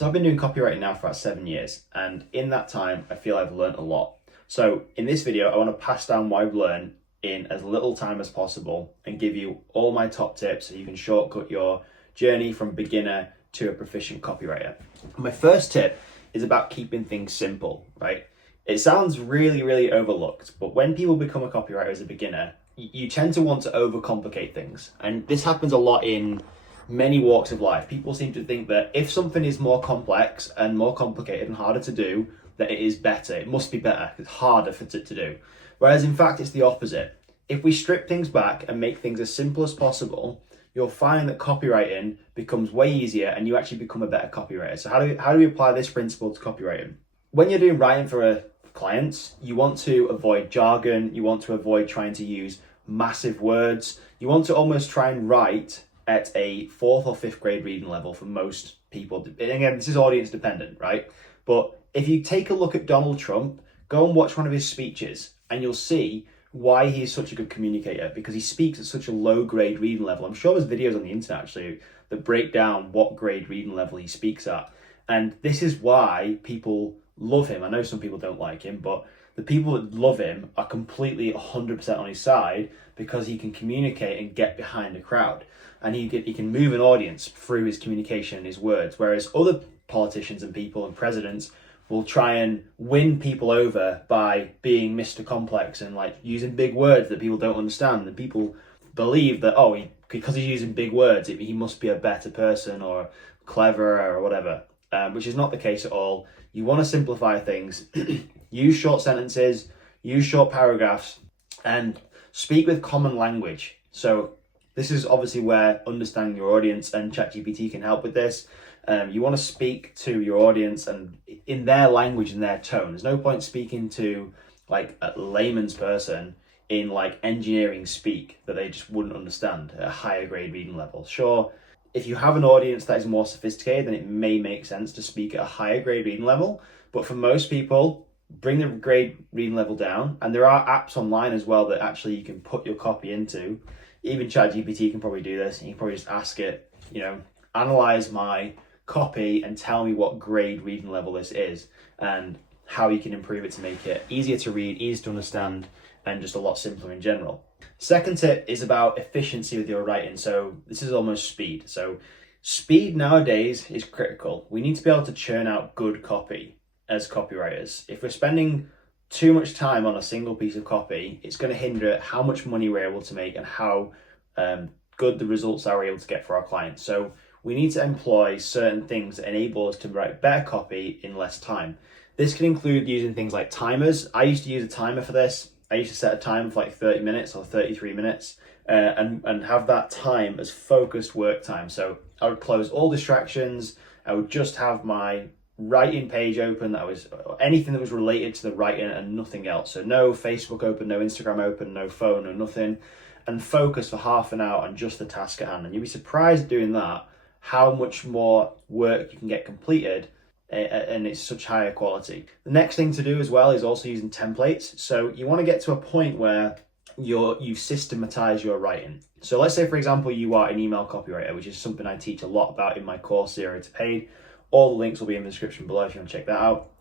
So I've been doing copywriting now for about 7 years, and in that time, I feel I've learned a lot. So in this video, I want to pass down what I've learned in as little time as possible and give you all my top tips so you can shortcut your journey from beginner to a proficient copywriter. My first tip is about keeping things simple, right? It sounds really overlooked, but when people become a copywriter as a beginner, you tend to want to overcomplicate things. And this happens a lot in many walks of life. People seem to think that if something is more complex and more complicated and harder to do, that it is better. It must be better. It's harder for it to do. Whereas in fact, it's the opposite. If we strip things back and make things as simple as possible, you'll find that copywriting becomes way easier and you actually become a better copywriter. So how do we apply this principle to copywriting? When you're doing writing for clients, you want to avoid jargon. You want to avoid trying to use massive words. You want to almost try and write at a 4th or 5th grade reading level for most people. And again, this is audience dependent, right? But if you take a look at Donald Trump, go and watch one of his speeches and you'll see why he's such a good communicator, because he speaks at such a low grade reading level. I'm sure there's videos on the internet actually that break down what grade reading level he speaks at. And this is why people love him. I know some people don't like him, but the people that love him are completely 100% on his side because he can communicate and get behind a crowd. And he can move an audience through his communication and his words, whereas other politicians and people and presidents will try and win people over by being Mr. Complex and like using big words that people don't understand. And people believe that, because he's using big words, he must be a better person or cleverer or whatever, which is not the case at all. You want to simplify things, use short sentences, use short paragraphs, and speak with common language. So this is obviously where understanding your audience and ChatGPT can help with this. You want to speak to your audience and in their language and their tone. There's no point speaking to like a layman's person in like engineering speak that they just wouldn't understand at a higher grade reading level. Sure, if you have an audience that is more sophisticated, then it may make sense to speak at a higher grade reading level. But for most people, bring the grade reading level down. And there are apps online as well that actually you can put your copy into. Even ChatGPT can probably do this. And you can probably just ask it, analyze my copy and tell me what grade reading level this is and how you can improve it to make it easier to read, easier to understand, and just a lot simpler in general. Second tip is about efficiency with your writing. So this is almost speed. So speed nowadays is critical. We need to be able to churn out good copy as copywriters. If we're spending too much time on a single piece of copy, it's going to hinder how much money we're able to make and how good the results are we're able to get for our clients. So we need to employ certain things that enable us to write better copy in less time. This can include using things like timers. I used to use a timer for this. I used to set a timer for like 30 minutes or 33 minutes and have that time as focused work time. So I would close all distractions. I would just have my writing page open, anything that was related to the writing and nothing else. So no Facebook open, no Instagram open, no phone, no nothing, and focus for half an hour on just the task at hand. And you'll be surprised doing that how much more work you can get completed, and it's such higher quality. The next thing to do as well is also using templates. So you want to get to a point where you've systematized your writing. So let's say, for example, you are an email copywriter, which is something I teach a lot about in my course, Zero to Paid. All the links will be in the description below if you want to check that out.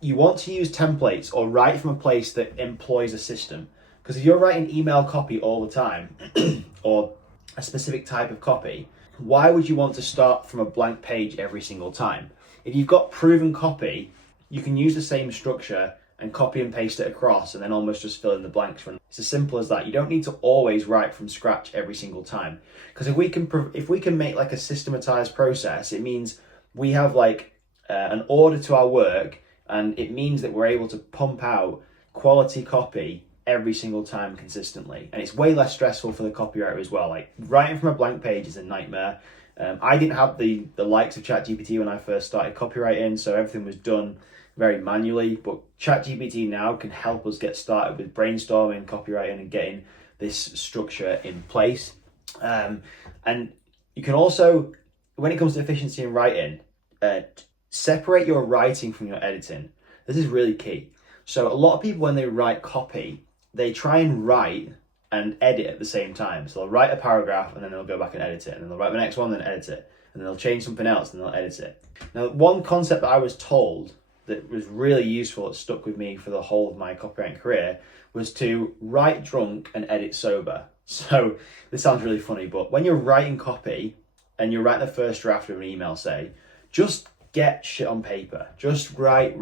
You want to use templates or write from a place that employs a system. Because if you're writing email copy all the time or a specific type of copy, why would you want to start from a blank page every single time? If you've got proven copy, you can use the same structure and copy and paste it across and then almost just fill in the blanks. It's as simple as that. You don't need to always write from scratch every single time. Because if we can make like a systematized process, it means we have like an order to our work, and it means that we're able to pump out quality copy every single time consistently. And it's way less stressful for the copywriter as well. Like writing from a blank page is a nightmare. I didn't have the likes of ChatGPT when I first started copywriting, so everything was done very manually. But ChatGPT now can help us get started with brainstorming, copywriting, and getting this structure in place. And you can also, when it comes to efficiency in writing, separate your writing from your editing. This is really key. So a lot of people, when they write copy, they try and write and edit at the same time. So they'll write a paragraph and then they'll go back and edit it, and then they'll write the next one and then edit it. then they'll change something else and they'll edit it. Now, one concept that I was told that was really useful, that stuck with me for the whole of my copywriting career, was to write drunk and edit sober. So this sounds really funny, but when you're writing copy and you're writing the first draft of an email, say, just get shit on paper. Just write.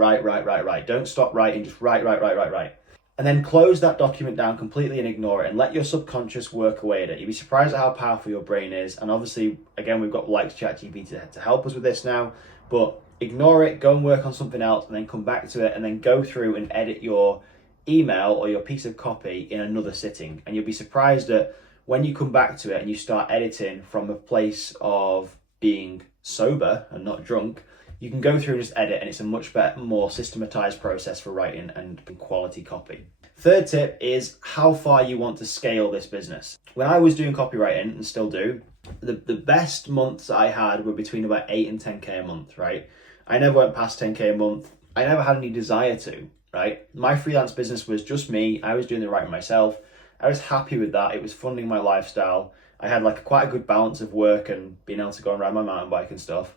Don't stop writing, just write. And then close that document down completely and ignore it and let your subconscious work away at it. You'd be surprised at how powerful your brain is. And obviously, again, we've got like ChatGPT to help us with this now, but ignore it, go and work on something else, and then come back to it, and then go through and edit your email or your piece of copy in another sitting. And you'll be surprised at when you come back to it and you start editing from a place of being sober and not drunk, you can go through and just edit, and it's a much better, more systematized process for writing and quality copy. Third tip is how far you want to scale this business. When I was doing copywriting, and still do, the best months I had were between about 8 and 10K a month, right? I never went past 10K a month. I never had any desire to, right? My freelance business was just me. I was doing the writing myself. I was happy with that. It was funding my lifestyle. I had like quite a good balance of work and being able to go and ride my mountain bike and stuff.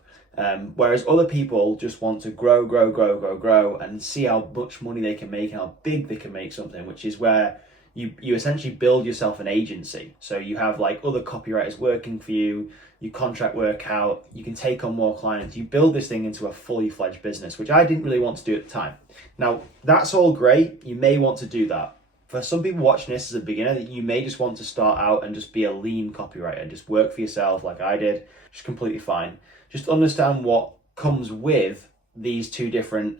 Whereas other people just want to grow and see how much money they can make and how big they can make something, which is where you essentially build yourself an agency. So you have like other copywriters working for you, you contract work out, you can take on more clients, you build this thing into a fully fledged business, which I didn't really want to do at the time. Now, that's all great. You may want to do that. For some people watching this as a beginner, you may just want to start out and just be a lean copywriter and just work for yourself like I did, which is completely fine. Just understand what comes with these two different,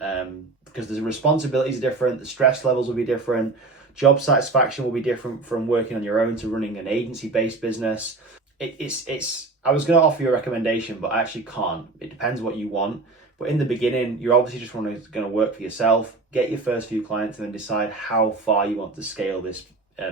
because the responsibilities are different, the stress levels will be different, job satisfaction will be different from working on your own to running an agency-based business. I was going to offer you a recommendation, but I actually can't. It depends what you want. But in the beginning, you're obviously just going to work for yourself, get your first few clients, and then decide how far you want to scale this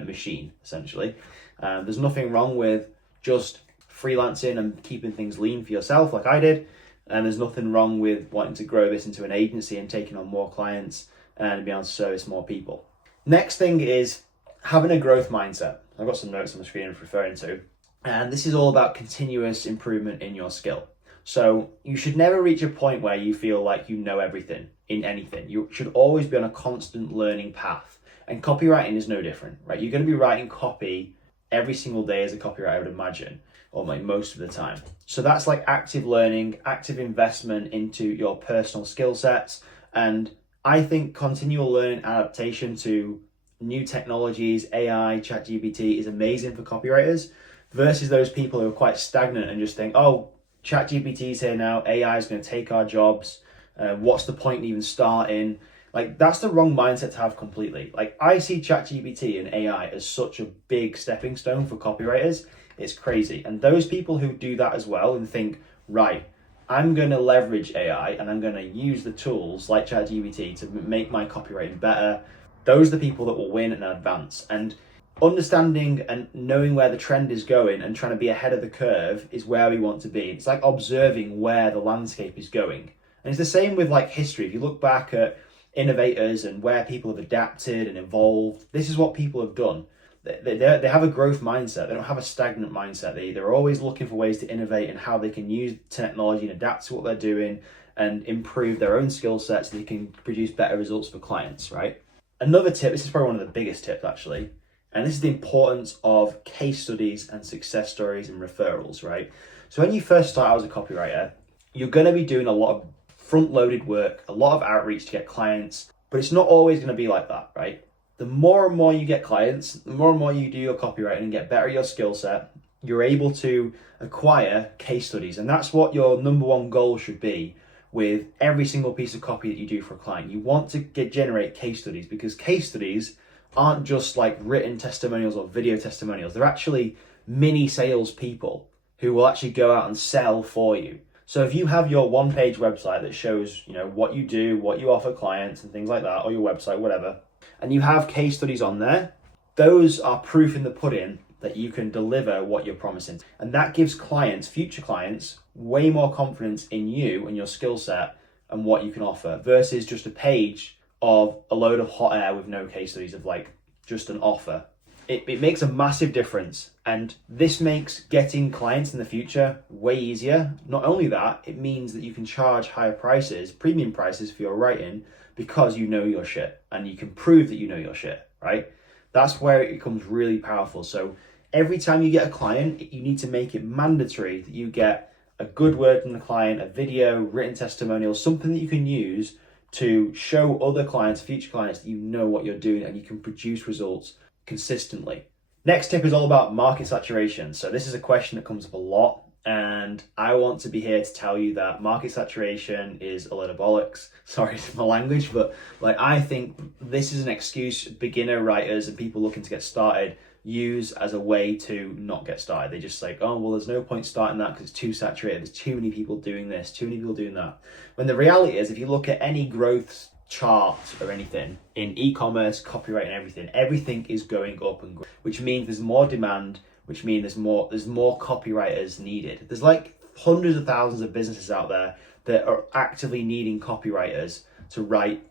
machine, essentially. There's nothing wrong with just freelancing and keeping things lean for yourself like I did. And there's nothing wrong with wanting to grow this into an agency and taking on more clients and being able to service more people. Next thing is having a growth mindset. I've got some notes on the screen I'm referring to. And this is all about continuous improvement in your skill. So you should never reach a point where you feel like you know everything in anything. You should always be on a constant learning path. And copywriting is no different, right? You're going to be writing copy every single day as a copywriter, I would imagine, or like most of the time. So that's like active learning, active investment into your personal skill sets. And I think continual learning, adaptation to new technologies, AI, ChatGPT is amazing for copywriters versus those people who are quite stagnant and just think, oh, ChatGPT is here now, AI is going to take our jobs. What's the point in even starting? Like, that's the wrong mindset to have completely. Like, I see ChatGPT and AI as such a big stepping stone for copywriters. It's crazy. And those people who do that as well and think, right, I'm going to leverage AI and I'm going to use the tools like ChatGPT to make my copywriting better. Those are the people that will win and advance. And understanding and knowing where the trend is going and trying to be ahead of the curve is where we want to be. It's like observing where the landscape is going. And it's the same with like history. If you look back at innovators and where people have adapted and evolved, this is what people have done. They have a growth mindset. They don't have a stagnant mindset. They're always looking for ways to innovate and how they can use technology and adapt to what they're doing and improve their own skill sets so they can produce better results for clients, right? Another tip, this is probably one of the biggest tips actually, and this is the importance of case studies and success stories and referrals, right? So when you first start out as a copywriter, you're going to be doing a lot of front-loaded work, a lot of outreach to get clients, but it's not always going to be like that, right? The more and more you get clients, the more and more you do your copywriting and get better at your skill set, you're able to acquire case studies. And that's what your number one goal should be with every single piece of copy that you do for a client. You want to generate case studies because case studies aren't just like written testimonials or video testimonials. They're actually mini sales people who will actually go out and sell for you. So if you have your one-page website that shows, what you do, what you offer clients and things like that, or your website, whatever, and you have case studies on there, those are proof in the pudding that you can deliver what you're promising. And that gives clients, future clients, way more confidence in you and your skill set and what you can offer versus just a page of a load of hot air with no case studies of like just an offer. It makes a massive difference, and this makes getting clients in the future way easier. Not only that, it means that you can charge higher prices, premium prices for your writing, because you know your shit and you can prove that you know your shit, right? That's where it becomes really powerful. So every time you get a client, you need to make it mandatory that you get a good word from the client, a video, written testimonial, something that you can use to show other clients, future clients, that you know what you're doing and you can produce results consistently. Next tip is all about market saturation. So this is a question that comes up a lot, and I want to be here to tell you that market saturation is a load of bollocks. Sorry for my language, but I think this is an excuse beginner writers and people looking to get started use as a way to not get started. They just like, oh, well, there's no point starting that because it's too saturated. There's too many people doing this, too many people doing that. When the reality is, if you look at any growth chart or anything in e-commerce, copywriting, everything is going up, and which means there's more demand, which means there's more copywriters needed. There's like hundreds of thousands of businesses out there that are actively needing copywriters to write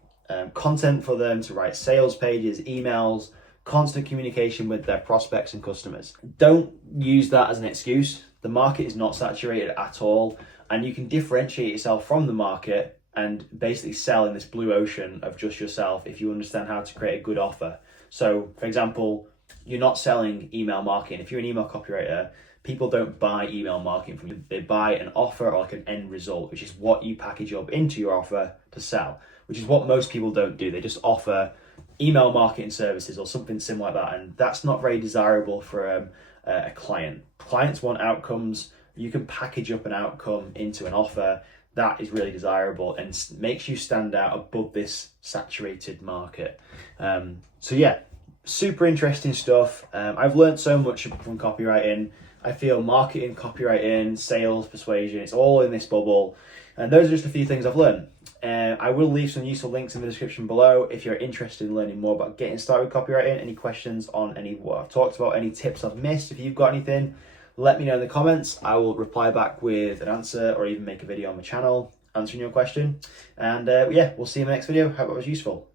content for them, to write sales pages, emails, constant communication with their prospects and customers. Don't use that as an excuse. The market is not saturated at all, and you can differentiate yourself from the market and basically sell in this blue ocean of just yourself if you understand how to create a good offer. So, for example, you're not selling email marketing. If you're an email copywriter, people don't buy email marketing from you. They buy an offer or like an end result, which is what you package up into your offer to sell, which is what most people don't do. They just offer email marketing services or something similar like that, and that's not very desirable for a client. Clients want outcomes. You can package up an outcome into an offer. That is really desirable and makes you stand out above this saturated market. So yeah, super interesting stuff. I've learned so much from copywriting. I feel marketing, copywriting, sales, persuasion, it's all in this bubble. And those are just a few things I've learned. I will leave some useful links in the description below if you're interested in learning more about getting started with copywriting. Any questions on any of what I've talked about, any tips I've missed, if you've got anything, let me know in the comments. I will reply back with an answer or even make a video on my channel answering your question. And yeah, we'll see you in the next video. Hope it was useful.